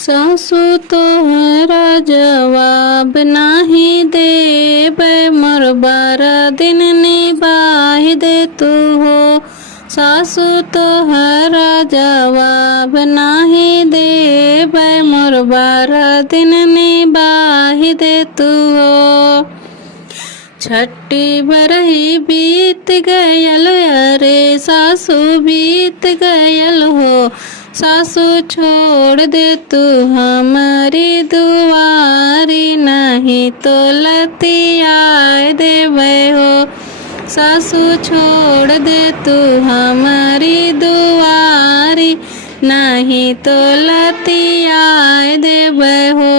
सासू तोहरा जवाब नाही देबै, मोर 12 दिन निभाहि दे तू हो। सासू तोहरा जवाब नाही देबै, मोर 12 दिन निभाहि दे तू हो। छठी बरही बीत गयल, अरे सासू बीत गयल हो। सासू छोड़ दे तू हमारी दुआरी, नहीं तो लतियाए देबै हो। सासू छोड़ दे तू हमारी दुआरी, नहीं तो लतियाए देबै हो।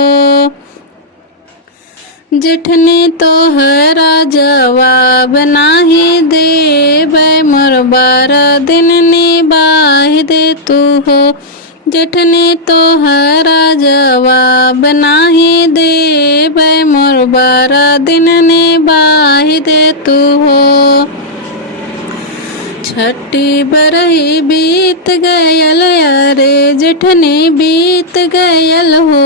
जेठनी तोहरा जवाब नाही देबै, मोर 12 दिन निभाहि दे तू हो। जेठनी तोहरा जवाब नाही देबै, मोर 12 दिन निभाहि दे तू हो। छठी बरही बीत गयल, अरे जेठनी बीत गयल हो।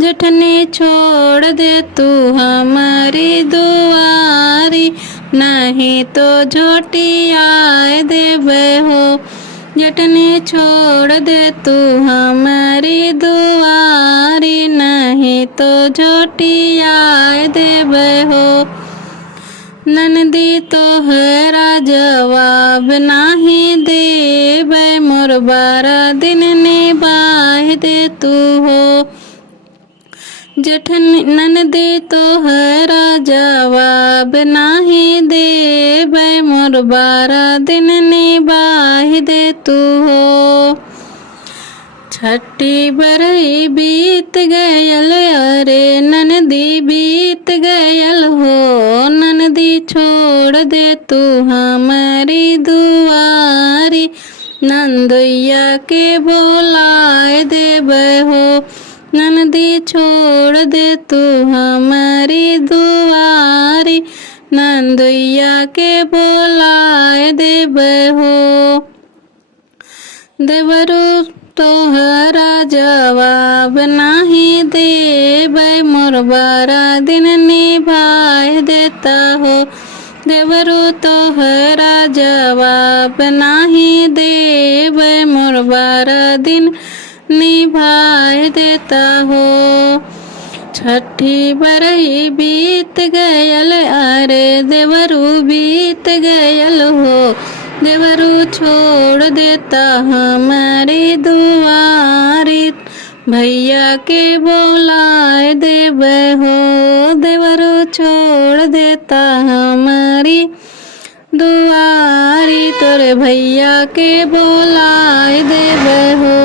जेठनी छोड़ दे तू हमारी दुआरी, नहीं तो झोटियाए देबै हो। जेठनी छोड़ दे तू हमारी दुआरी, नहीं तो झोटियाए देबै हो। ननदी तोहरा जवाब नाही देबै, मोर 12 दिन निभाहि दे तू हो। जेठनी ननदी तोहरा जवाब नाही देबै, मोर 12 दिन निभाहि दे तू हो। छठी बरही बीत गयल, अरे ननदी बीत गयल हो। ननदी छोड़ दे तू हमारी दुआरी, नंदोइया के बोलाए देबै हो। ननदी छोड़ दे तू हमारी दुआरी, नंदोइया के बोलाए देबै हो। देवरू तोहरा जवाब नाही देबै, मोर 12 दिन निभाहि देता हो। देवरू तोहरा जवाब नाही देबै, मोर 12 दिन निभाहि देता हो। छठी बरही बीत गयल, अरे देवरू बीत गयल हो। देवरू छोड़ देता हमारी दुआरी, भैया के बोलाए देबै हो। देवरू छोड़ देता हमारी दुआरी, तोरे भैया के बोलाए देबै हो।